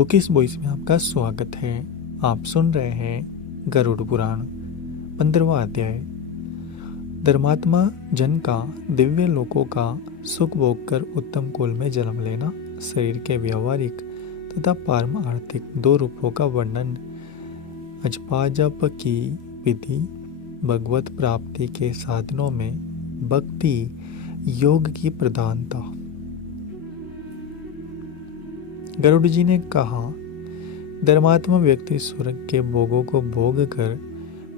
Bookish boys में आपका स्वागत है। आप सुन रहे हैं गरुड़ पुराण 15वां अध्याय। धर्मात्मा जन का दिव्य लोकों का सुख भोग कर उत्तम कुल में जन्म लेना, शरीर के व्यवहारिक तथा पारमार्थिक दो रूपों का वर्णन, अजपाजप की विधि, भगवत प्राप्ति के साधनों में भक्ति योग की प्रधानता। गरुड़ जी ने कहा, धर्मात्मा व्यक्ति स्वर्ग के भोगों को भोग कर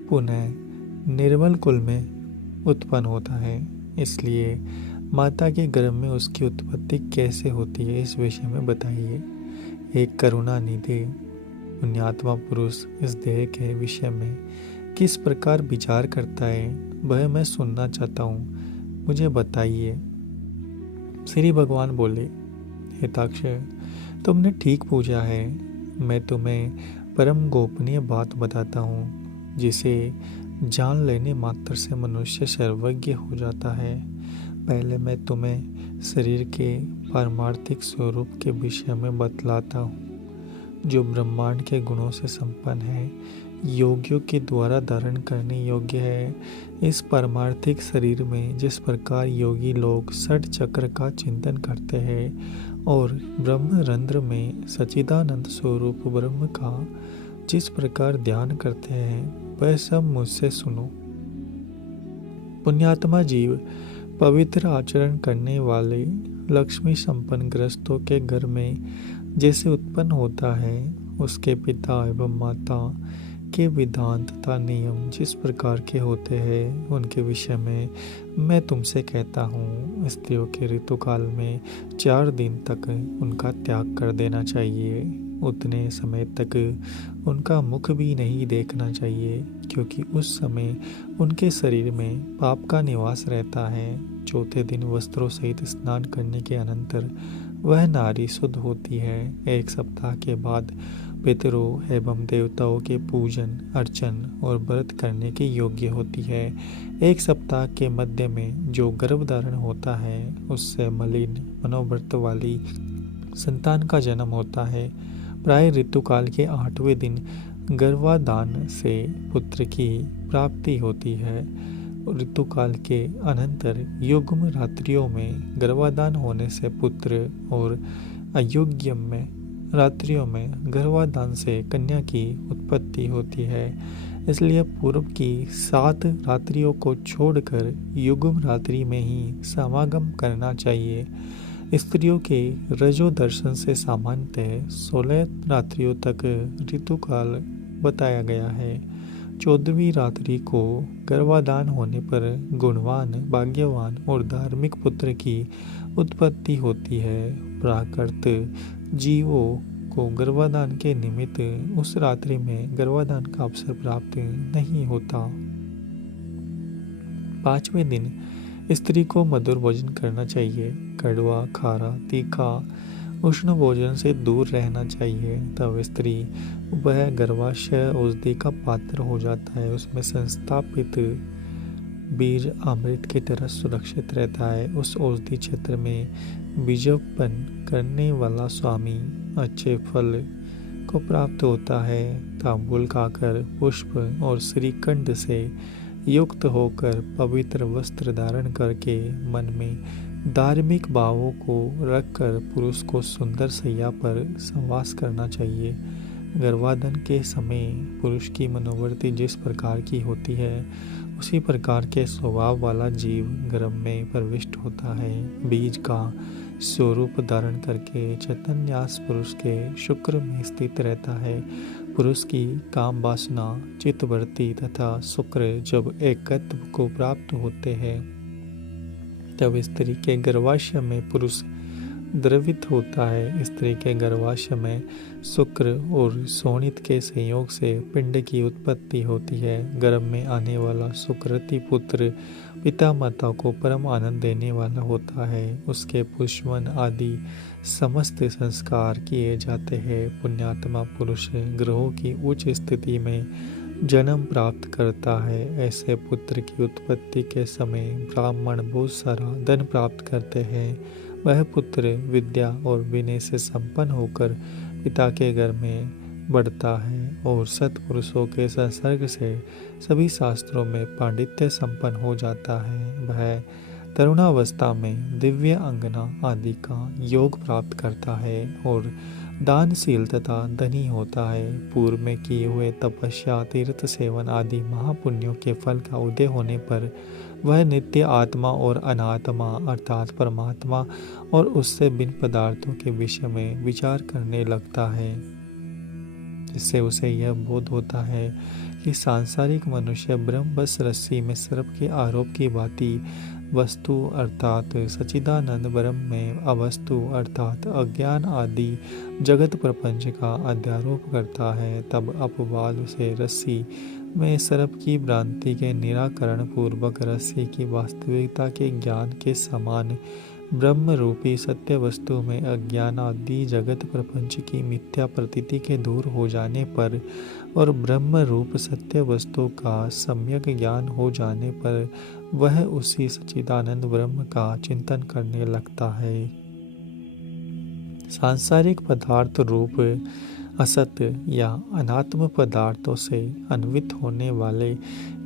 पुनः निर्मल कुल में उत्पन्न होता है। इसलिए माता के गर्भ में उसकी उत्पत्ति कैसे होती है, इस विषय में बताइए। एक करुणा निधि पुण्यात्मा पुरुष इस देह के विषय में किस प्रकार विचार करता है, वह मैं सुनना चाहता हूँ, मुझे बताइए। श्री भगवान बोले, हिताक्ष, तुमने ठीक पूछा है। मैं तुम्हें परम गोपनीय बात बताता हूँ, जिसे जान लेने मात्र से मनुष्य सर्वज्ञ हो जाता है। पहले मैं तुम्हें शरीर के पारमार्थिक स्वरूप के विषय में बतलाता हूँ, जो ब्रह्मांड के गुणों से संपन्न है, योगियों के द्वारा धारण करने योग्य है। इस पारमार्थिक शरीर में जिस प्रकार योगी लोग षट चक्र का चिंतन करते हैं और ब्रह्म रंध्र में सच्चिदानंद स्वरूप ब्रह्म का जिस प्रकार ध्यान करते हैं, वह सब मुझसे सुनो। पुण्यात्मा जीव पवित्र आचरण करने वाले लक्ष्मी संपन्न ग्रस्तों के घर में जैसे उत्पन्न होता है, उसके पिता एवं माता के विधान तथा नियम जिस प्रकार के होते हैं, उनके विषय में मैं तुमसे कहता हूँ। स्त्रियों के ऋतुकाल में 4 दिन तक उनका त्याग कर देना चाहिए। उतने समय तक उनका मुख भी नहीं देखना चाहिए, क्योंकि उस समय उनके शरीर में पाप का निवास रहता है। चौथे दिन वस्त्रों सहित स्नान करने के अनंतर वह नारी शुद्ध होती है। 1 सप्ताह के बाद पितरों एवं देवताओं के पूजन अर्चन और व्रत करने के योग्य होती है। 1 सप्ताह के मध्य में जो गर्भधारण होता है, उससे मलिन मनोव्रत वाली संतान का जन्म होता है। प्राय ऋतुकाल के 8वें दिन गर्भाधान से पुत्र की प्राप्ति होती है। ऋतुकाल के अनंतर युग्म रात्रियों में गर्भाधान होने से पुत्र और अयुग्म में रात्रियों में गर्भाधान से कन्या की उत्पत्ति होती है। इसलिए पूर्व की 7 रात्रियों को छोड़कर युग्म रात्रि में ही समागम करना चाहिए। स्त्रियों के रजो दर्शन से सामान्यतः 16 रात्रियों तक ऋतुकाल बताया गया है। 14वीं रात्रि को गर्भाधान होने पर गुणवान, भाग्यवान और धार्मिक पुत्र की उत्पत्ति होती है। प्राकृत जीवों को गर्भाधान के निमित्त उस रात्रि में गर्भाधान का अवसर प्राप्त नहीं होता। 5वें दिन स्त्री को मधुर भोजन करना चाहिए। कड़वा, खारा, तीखा, उष्ण भोजन से दूर रहना चाहिए। तब स्त्री वह गर्भाशय औषधि का पात्र हो जाता है। उसमें संस्थापित बीज अमृत की तरह सुरक्षित रहता है। उस औषधि क्षेत्र में बीजोत्पन्न करने वाला स्वामी अच्छे फल को प्राप्त होता है। तांबूल खाकर पुष्प और श्रीखंड से युक्त होकर पवित्र वस्त्र धारण करके मन में धार्मिक भावों को रखकर पुरुष को सुंदर शैया पर संवास करना चाहिए। गर्भाधान के समय पुरुष की मनोवृत्ति जिस प्रकार की होती है, उसी प्रकार के स्वभाव वाला जीव गर्भ में प्रविष्ट होता है। बीज का स्वरूप धारण करके चैतन्यास पुरुष के शुक्र में स्थित रहता है। पुरुष की काम वासना, चित्तवृत्ति तथा शुक्र जब एकत्व को प्राप्त होते हैं, तब स्त्री के गर्भाशय में पुरुष द्रवित होता है। स्त्री के गर्भाशय में शुक्र और शोणित के संयोग से पिंड की उत्पत्ति होती है। गर्भ में आने वाला सुकृति पुत्र पिता माता को परम आनंद देने वाला होता है। उसके पुष्पन आदि समस्त संस्कार किए जाते हैं। पुण्यात्मा पुरुष ग्रहों की उच्च स्थिति में जन्म प्राप्त करता है। ऐसे पुत्र की उत्पत्ति के समय ब्राह्मण बहुत सारा धन प्राप्त करते हैं। वह पुत्र विद्या और विनय से संपन्न होकर पिता के घर में बढ़ता है और सत्पुरुषों के संसर्ग से सभी शास्त्रों में पांडित्य संपन्न हो जाता है। वह तरुणावस्था में दिव्य अंगना आदि का योग प्राप्त करता है और दानशील तथा धनी होता है। पूर्व में किए हुए तपस्या, तीर्थ सेवन आदि महापुण्यों के फल का उदय होने पर वह नित्य आत्मा और अनात्मा अर्थात परमात्मा और उससे भिन्न पदार्थों के विषय में विचार करने लगता है, जिससे उसे यह बोध होता है कि सांसारिक मनुष्य ब्रह्म बस रस्सी में सर्प के आरोप की भांति वस्तु अर्थात सच्चिदानंद ब्रह्म में अवस्तु अर्थात अज्ञान आदि जगत प्रपंच का अध्यारोप करता है। तब अपवाद उसे रस्सी में सर्प की भ्रांति के निराकरण पूर्वक रस्सी की वास्तविकता के ज्ञान के समान ब्रह्म रूपी सत्य वस्तु में अज्ञान आदि जगत प्रपंच की मिथ्या प्रतीति के दूर हो जाने पर और ब्रह्म रूप सत्य वस्तु का सम्यक ज्ञान हो जाने पर वह उसी सच्चिदानंद ब्रह्म का चिंतन करने लगता है। सांसारिक पदार्थ रूप असत्य या अनात्म पदार्थों से अन्वित होने वाले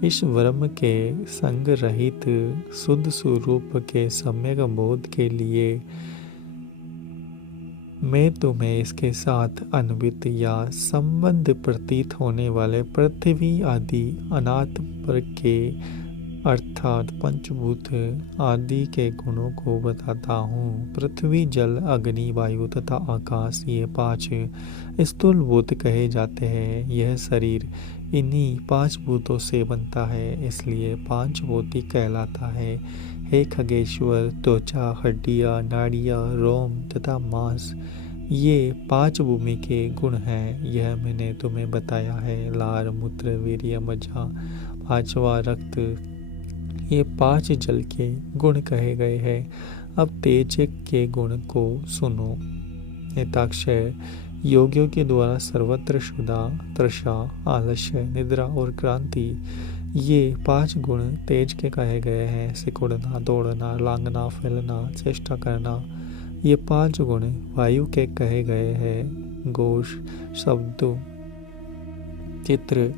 इस ब्रह्म के संग रहित शुद्ध स्वरूप के सम्यक बोध के लिए मैं तुम्हें इसके साथ अन्वित या संबंध प्रतीत होने वाले पृथ्वी आदि अनात्म के अर्थात पंचभूत आदि के गुणों को बताता हूँ। पृथ्वी, जल, अग्नि, वायु तथा आकाश ये 5 स्थूल भूत कहे जाते हैं। यह शरीर इन्हीं 5 भूतों से बनता है, इसलिए 5 भूती कहलाता है। हे खगेश्वर, त्वचा, हड्डियाँ, नाड़ियाँ, रोम तथा मांस ये 5 भूमि के गुण हैं। यह मैंने तुम्हें बताया है। लार, मूत्र, वीर्य, मज्जा, 5वां रक्त ये 5 जल के गुण कहे गए हैं। अब तेज के गुण को सुनो। यथाक्षय योगियों के द्वारा सर्वत्र क्षुधा, तृषा, आलस्य, निद्रा और क्रांति ये 5 गुण तेज के कहे गए हैं। सिकुड़ना, दौड़ना, लांगना, फैलना, चेष्टा करना ये 5 गुण वायु के कहे गए हैं। घोष, शब्द, चित्र,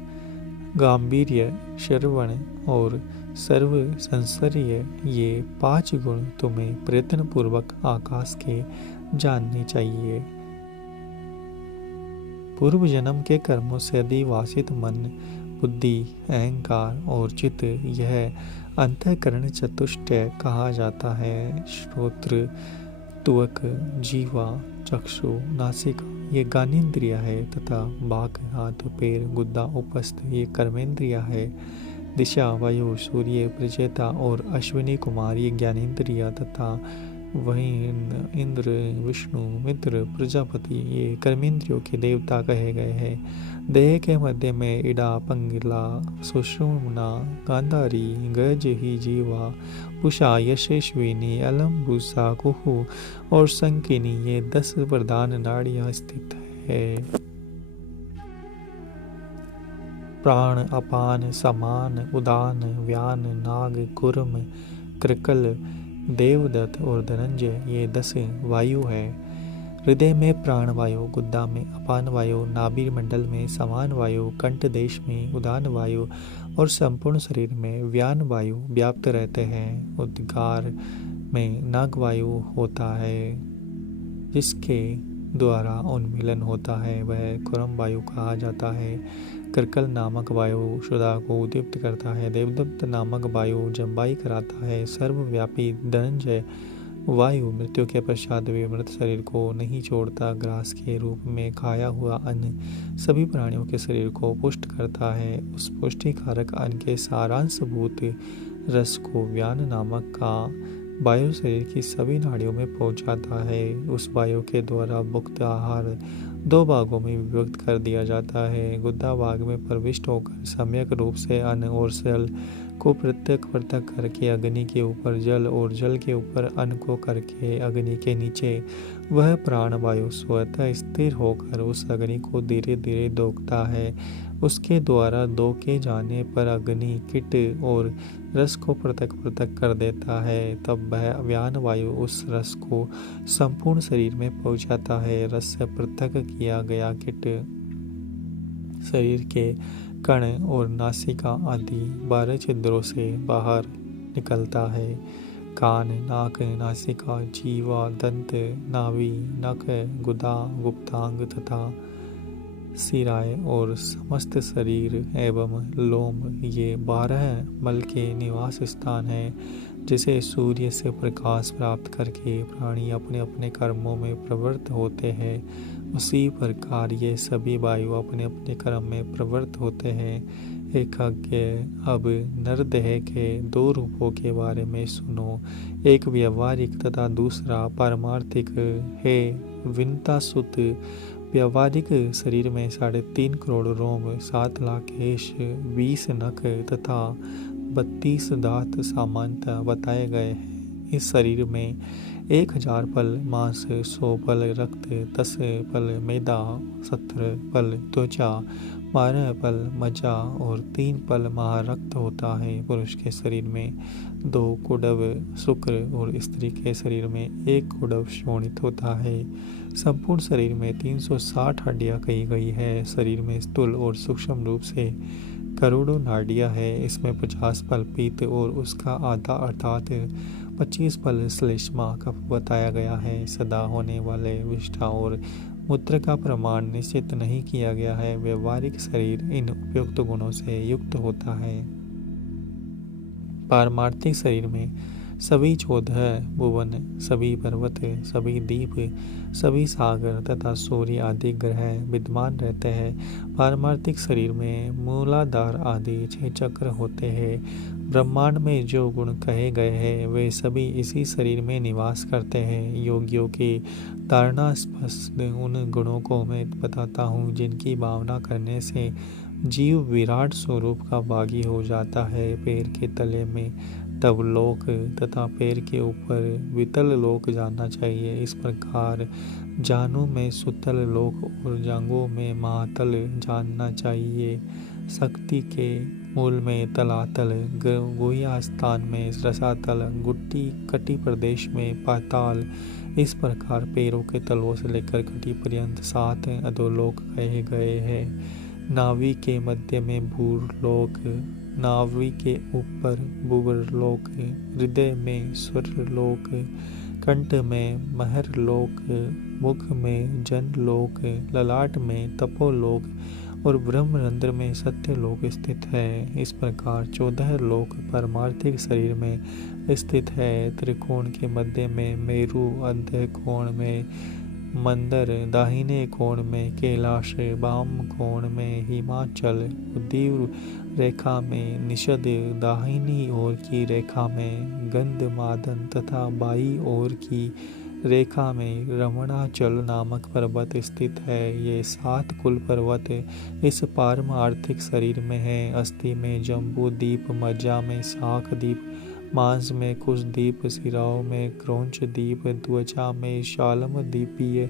गांभीर्य, श्रवण और सर्व संसर्य ये 5 गुण तुम्हें प्रयत्न पूर्वक आकाश के जानने चाहिए। पूर्व जन्म के कर्मों से अधिवासित मन, बुद्धि, अहंकार और चित्त यह अंतःकरण चतुष्टय कहा जाता है। श्रोत्र, त्वक, जीवा, चक्षु, नासिका ये ज्ञानेन्द्रिया है तथा बाक, हाथ, पैर, गुद्दा, उपस्थ ये कर्मेंद्रिया है। दिशा, वायु, सूर्य, प्रचेता और अश्विनी कुमार ये ज्ञानेन्द्रिया तथा वहीं इंद्र, विष्णु, मित्र, प्रजापति ये कर्मेंद्रियों के देवता कहे गए हैं। देह के मध्य में इड़ा, पंगिला, सुषुम्ना, गांधारी, गज ही जीवा, उषा, यशस्विनी, अलम, भूसा, कुहू और संकिनी ये 10 प्रधान नाड़ियां स्थित है। प्राण, अपान, समान, उदान, व्यान, नाग, कुर्म, कृकल, देवदत्त और धनंजय ये 10 वायु है। हृदय में प्राण वायु, गुद्दा में अपान वायु, नाभि मंडल में समान वायु, कंठ देश में उदान वायु और संपूर्ण शरीर में व्यान वायु व्याप्त रहते हैं। उद्गार में नाग वायु होता है, जिसके द्वारा उन्मीलन होता है, वह कुरम वायु कहा जाता है। कर्कल नामक वायु क्षुधा को उद्दीप्त करता है। देवदत्त नामक वायु जम्बाई कराता है। सर्वव्यापी धनंजय वायु मृत्यु के पश्चात भी मृत शरीर को नहीं छोड़ता। ग्रास के रूप में खाया हुआ अन्न सभी प्राणियों के शरीर को पुष्ट करता है। उस पुष्टिकारक अन्न के सारांशभूत रस को व्यान नामक का वायु शरीर की सभी नाड़ियों में पहुंचाता है। उस वायु के द्वारा भुक्त आहार 2 भागों में विभक्त कर दिया जाता है। गुद्दा भाग में प्रविष्ट होकर सम्यक रूप से अन्न और जल को पृथक पृथक करके अग्नि के ऊपर जल और जल के ऊपर अन्न को करके अग्नि के नीचे वह प्राणवायु स्वतः स्थिर होकर उस अग्नि को धीरे धीरे दोखता है। उसके द्वारा दोखे जाने पर अग्नि कीट और रस को पृथक पृथक कर देता है। तब वह व्यान वायु उस रस को संपूर्ण शरीर में पहुंचाता है। रस से पृथक किया गया कीट शरीर के कण और नासिका आदि 12 छिद्रों से बाहर निकलता है। कान, नाक, नासिका, जीवा, दंत, नाभि, नख, गुदा, गुप्तांग तथा सिराए और समस्त शरीर एवं लोम ये 12 मल के निवास स्थान हैं, जिसे सूर्य से प्रकाश प्राप्त करके प्राणी अपने अपने कर्मों में प्रवृत्त होते हैं। उसी प्रकार ये सभी वायु अपने अपने कर्म में प्रवृत्त होते हैं। एकाज्ञ अब नरदेह के 2 रूपों के बारे में सुनो, एक व्यवहारिक तथा दूसरा पारमार्थिक है। विंतासुत व्यवहारिक शरीर में 3.5 करोड़ रोम, 7 लाख केश, 20 नख तथा 32 दांत सामान्यतः बताए गए हैं। इस शरीर में 1000 पल मांस, 100 पल रक्त, 10 पल मैदा, 17 पल त्वचा, 12 पल मज्जा और 3 पल महारक्त होता है। पुरुष के शरीर में 2 कुडव शुक्र और स्त्री के शरीर में 1 कुडव शोणित होता है। संपूर्ण शरीर में 360 हड्डियां कही गई है। शरीर में स्थूल और सूक्ष्म रूप से करोड़ों नाड़ियां है। इसमें 50 पल पीत और उसका आधा अर्थात 25 पल श्लेष्मा कफ बताया गया है। सदा होने वाले विष्ठा और मूत्र का प्रमाण निश्चित नहीं किया गया है। व्यवहारिक शरीर इन उपयुक्त गुणों से युक्त होता है। पारमार्थिक शरीर में सभी 14 भुवन, सभी पर्वत, सभी द्वीप, सभी सागर तथा सूर्य आदि ग्रह विद्यमान रहते हैं। पारमार्थिक शरीर में मूलाधार आदि 6 चक्र होते हैं। ब्रह्मांड में जो गुण कहे गए हैं वे सभी इसी शरीर में निवास करते हैं। योगियों की धारणा स्पष्ट उन गुणों को मैं बताता हूँ जिनकी भावना करने से जीव विराट स्वरूप का भागी हो जाता है। पैर के तले में तवलोक तथा पैर के ऊपर वितल लोक जानना चाहिए। इस प्रकार जानों में सुतल लोक और जांघों में महातल जानना चाहिए। शक्ति के मूल में तलातल, गुह्या स्थान में रसातल, गुट्टी कटी प्रदेश में पाताल। इस प्रकार पैरों के तलवों से लेकर कटी पर्यंत 7 अधोलोक कहे गए हैं। नाभि के मध्य में भूरलोक, नाभि के ऊपर भूवरलोक, हृदय में स्वरलोक, कंठ में महरलोक, मुख में जनलोक, ललाट में तपोलोक और ब्रह्मरंध्र में सत्यलोक स्थित है। इस प्रकार 14 लोक पारमार्थिक शरीर में स्थित है। त्रिकोण के मध्य में मेरु, अंतः कोण में मंदर, दाहिने कोण में कैलाश, वाम कोण में हिमाचल, उदीव रेखा में निषद, दाहिनी ओर की रेखा में गंधमादन तथा बाई ओर की रेखा में रमणाचल नामक पर्वत स्थित है। ये 7 कुल पर्वत इस पारमार्थिक शरीर में है। अस्थि में जम्बू द्वीप, मज्जा में शाख द्वीप, मांस में कुश द्वीप, सिराओं में क्रौंच द्वीप, त्वचा में शालम द्वीपीय,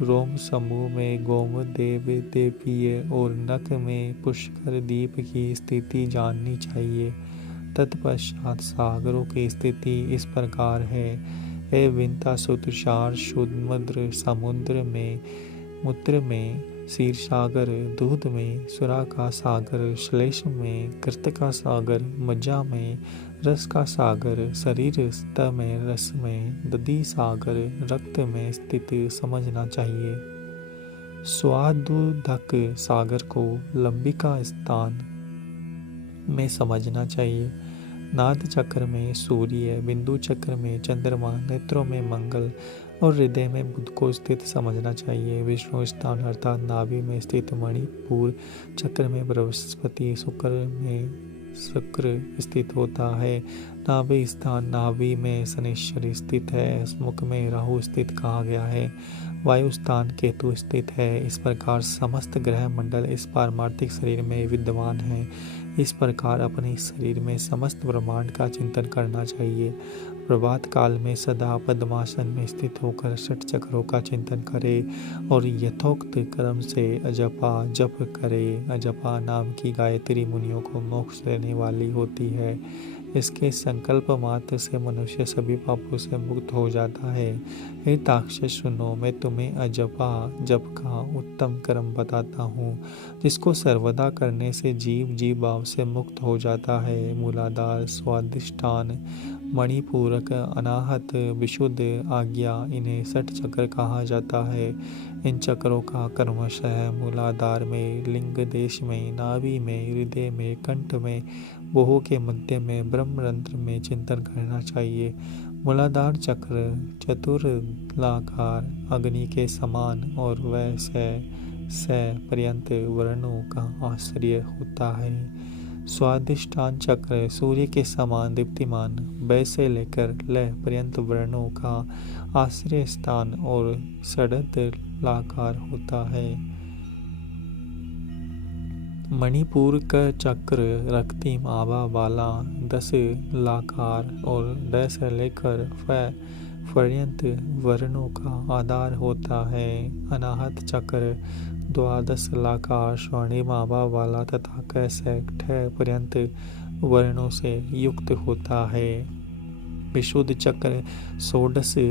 रोम समूह में गोमदेव द्वीपीय और नख में पुष्कर द्वीप की स्थिति जाननी चाहिए। तत्पश्चात सागरों की स्थिति इस प्रकार है। हे विंतासुत, सार शुद्ध समुद्र में, मूत्र में क्षीरसागर, दूध में सुरा का सागर, श्लेष्म में कृत का सागर, मज्जा में रस का सागर, शरीर स्थ में रस में दधि सागर, रक्त में स्थित समझना चाहिए। स्वादुधक सागर को लंबिका स्थान में समझना चाहिए। नाद चक्र में सूर्य, बिंदु चक्र में चंद्रमा, नेत्रों में मंगल और हृदय में बुध को स्थित समझना चाहिए। विष्णु स्थान अर्थात नाभि में स्थित मणिपुर चक्र में बृहस्पति, शुक्र में शुक्र स्थित होता है। नाभि स्थान नाभि में शनिश्चर स्थित है। मुख में राहु स्थित कहा गया है। वायु स्थान केतु स्थित है। इस प्रकार समस्त ग्रह मंडल इस पारमार्थिक शरीर में विद्यमान है। इस प्रकार अपने शरीर में समस्त ब्रह्मांड का चिंतन करना चाहिए। प्रभात काल में सदा पद्मासन में स्थित होकर षट चक्रों का चिंतन करे और यथोक्त क्रम से अजपा जप करे। अजपा नाम की गायत्री मुनियों को मोक्ष देने वाली होती है। इसके संकल्प मात्र से मनुष्य सभी पापों से मुक्त हो जाता है। हे ताक्षस सुनो, मैं तुम्हें अजपा जप का उत्तम क्रम बताता हूँ, जिसको सर्वदा करने से जीव जीव भाव से मुक्त हो जाता है। मूलाधार, स्वादिष्ठान, मणिपूरक, अनाहत, विशुद्ध, आज्ञा, इन्हें षट चक्र कहा जाता है। इन चक्रों का क्रमशः मूलाधार में, लिंग देश में, नाभि में, हृदय में, कंठ में, भोह के मध्य में, ब्रह्मरंध्र में चिंतन करना चाहिए। मूलाधार चक्र चतुर्लाकार अग्नि के समान और वह स पर्यंत वर्णों का आश्रय होता है। स्वादिष्ठान चक्र सूर्य के समान दीप्तिमान, ब से लेकर ल पर्यंत वर्णों का आश्रय स्थान और षड्लाकार होता है। मणिपुर का चक्र रक्तिम आभा वाला 10 लाकार और ड से लेकर फ पर्यंत वर्णों का आधार होता है। अनाहत चक्र 12 लाकार स्वर्णिम आभा वाला तथा क से ठ पर्यंत वर्णों से युक्त होता है। विशुद्ध चक्र 16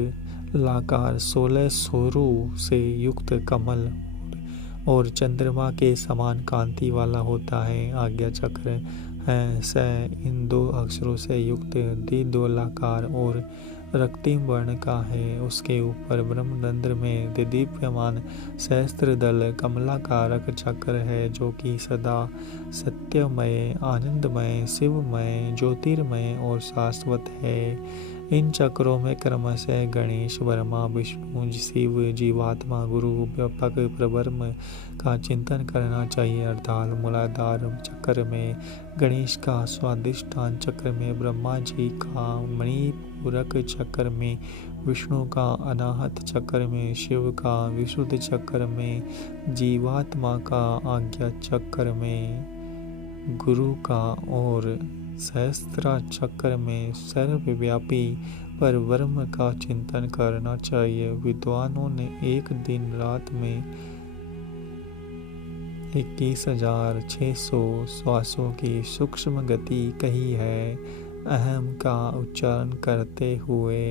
लाकार 16 स्वरू से युक्त कमल और चंद्रमा के समान कांति वाला होता है। आज्ञा चक्र है स इन 2 अक्षरों से युक्त द्विगोलाकार और रक्तिम वर्ण का है। उसके ऊपर ब्रह्मरंध्र में दीप्यमान सहस्त्रदल कमलाकारक चक्र है, जो कि सदा सत्यमय, आनंदमय, शिवमय, ज्योतिर्मय और शाश्वत है। इन चक्रों में क्रमशः गणेश, ब्रह्मा, विष्णु, शिव, जीवात्मा, गुरु, व्यापक प्रब्रह्म का चिंतन करना चाहिए। अर्थात मूलाधार चक्र में गणेश का, स्वादिष्ठान चक्र में ब्रह्मा जी का, मणिपूरक चक्र में विष्णु का, अनाहत चक्र में शिव का, विशुद्ध चक्र में जीवात्मा का, आज्ञा चक्र में गुरु का और सहस्त्रा चक्र में सर्वव्यापी परब्रह्म का चिंतन करना चाहिए। विद्वानों ने एक दिन रात में 21,600 श्वासों की सूक्ष्म गति कही है। अहम का उच्चारण करते हुए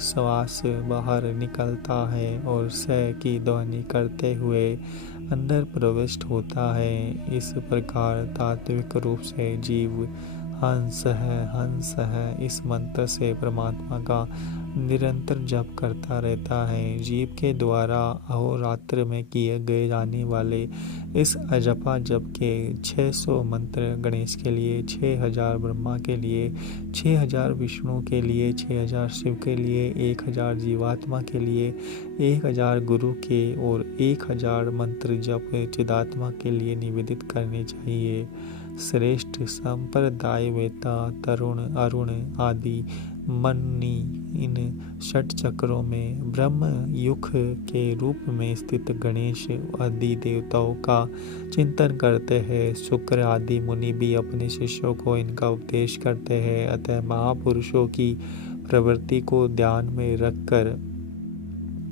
श्वास बाहर निकलता है और स की ध्वनि करते हुए अंदर प्रविष्ट होता है। इस प्रकार तात्विक रूप से जीव हंस है इस मंत्र से परमात्मा का निरंतर जप करता रहता है। जीव के द्वारा अहोरात्र में किए गए जाने वाले इस अजपा जप के 600 मंत्र गणेश के लिए, 6000 ब्रह्मा के लिए, 6000 विष्णु के लिए, 6000 शिव के लिए, 1000 जीवात्मा के लिए, 1000 गुरु के और 1000 मंत्र जप चिदात्मा के लिए निवेदित करने चाहिए। श्रेष्ठ संप्रदाय वेता तरुण, अरुण आदि मन्नी इन षट चक्रों में ब्रह्म युख के रूप में स्थित गणेश आदि देवताओं का चिंतन करते हैं। शुक्र आदि मुनि भी अपने शिष्यों को इनका उपदेश करते हैं। अतः महापुरुषों की प्रवृत्ति को ध्यान में रखकर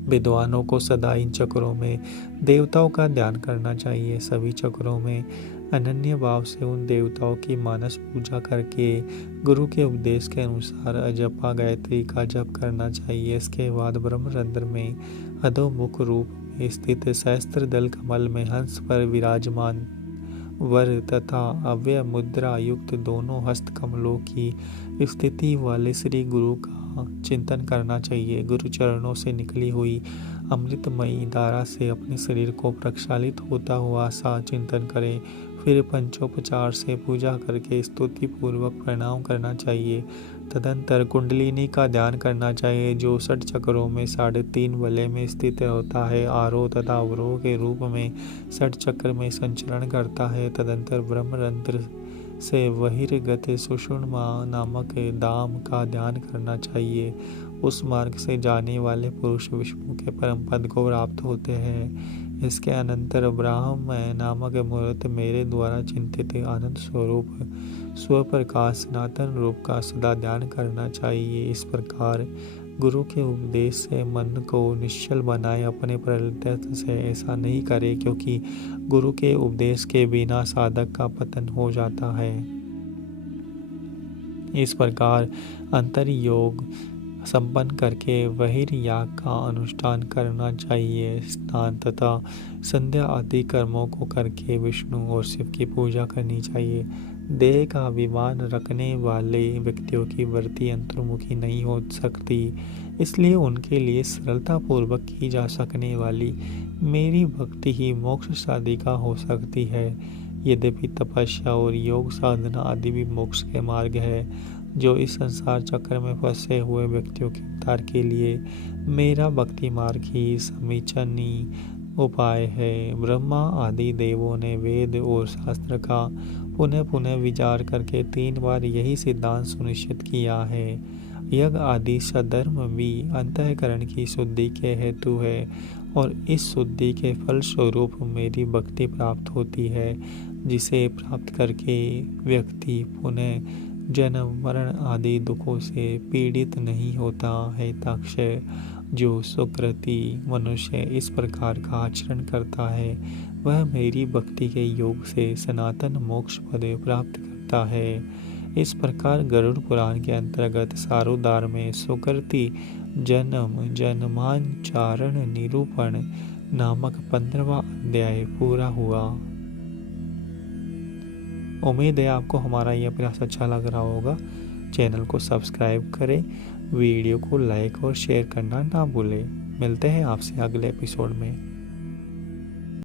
विद्वानों को सदा इन चक्रों में देवताओं का ध्यान करना चाहिए। सभी चक्रों में अनन्य भाव से उन देवताओं की मानस पूजा करके गुरु के उपदेश के अनुसार अजपा गायत्री का जप करना चाहिए। इसके बाद ब्रह्मरंध्र में अधोमुख रूप में स्थित सहस्त्र दल कमल में हंस पर विराजमान वर तथा अव्यय मुद्रा युक्त दोनों हस्त कमलों की स्थिति वाले श्री गुरु का चिंतन करना चाहिए। गुरु चरणों से निकली हुई अमृतमयी धारा से अपने शरीर को प्रक्षालित होता हुआ सा चिंतन करें। फिर पंचोपचार से पूजा करके स्तुति पूर्वक प्रणाम करना चाहिए। तदंतर कुंडलिनी का ध्यान करना चाहिए, जो षट चक्रों में 3.5 वलय में स्थित होता है। आरोह तथा अवरोह के रूप में षट चक्र में संचरण करता है। तदंतर ब्रह्मरंध्र से बहिर्गत सुषुम्ना नामक धाम का ध्यान करना चाहिए। उस मार्ग से जाने वाले पुरुष विष्णु के परम पद को प्राप्त होते हैं। इसके अनंतर ब्राह्म नामक मूर्त मेरे द्वारा चिंतित आनंद स्वरूप स्वप्रकाश सनातन रूप का सदा ध्यान करना चाहिए। इस प्रकार गुरु के उपदेश से मन को निश्चल बनाए, अपने प्रयत्न से ऐसा नहीं करे, क्योंकि गुरु के उपदेश के बिना साधक का पतन हो जाता है। इस प्रकार अंतर योग संपन्न करके बहिर्याग का अनुष्ठान करना चाहिए। स्नान तथा संध्या आदि कर्मों को करके विष्णु और शिव की पूजा करनी चाहिए। देह का अभिमान रखने वाले व्यक्तियों की वृत्ति अंतर्मुखी नहीं हो सकती, इसलिए उनके लिए सरलता पूर्वक की जा सकने वाली मेरी भक्ति ही मोक्ष साधिका हो सकती है। यद्यपि तपस्या और योग साधना आदि भी मोक्ष के मार्ग है, जो इस संसार चक्र में फंसे हुए व्यक्तियों के उद्धार के लिए मेरा भक्ति मार्ग ही समीचीन उपाय है। ब्रह्मा आदि देवों ने वेद और शास्त्र का पुनः पुनः विचार करके 3 बार यही सिद्धांत सुनिश्चित किया है। यज्ञ आदि सधर्म भी अंतःकरण की शुद्धि के हेतु है, और इस शुद्धि के फल स्वरूप मेरी भक्ति प्राप्त होती है, जिसे प्राप्त करके व्यक्ति पुनः जन्म मरण आदि दुखों से पीड़ित नहीं होता है। ताक्षय जो सुकृति मनुष्य इस प्रकार का आचरण करता है, वह मेरी भक्ति के योग से सनातन मोक्ष पद प्राप्त करता है। इस प्रकार गरुड़ पुराण के अंतर्गत सारोद्धार में सुकृति जन्म जन्मांचारण निरूपण नामक 15वां अध्याय पूरा हुआ। उम्मीद है आपको हमारा यह प्रयास अच्छा लग रहा होगा। चैनल को सब्सक्राइब करें, वीडियो को लाइक और शेयर करना ना भूलें। मिलते हैं आपसे अगले एपिसोड में।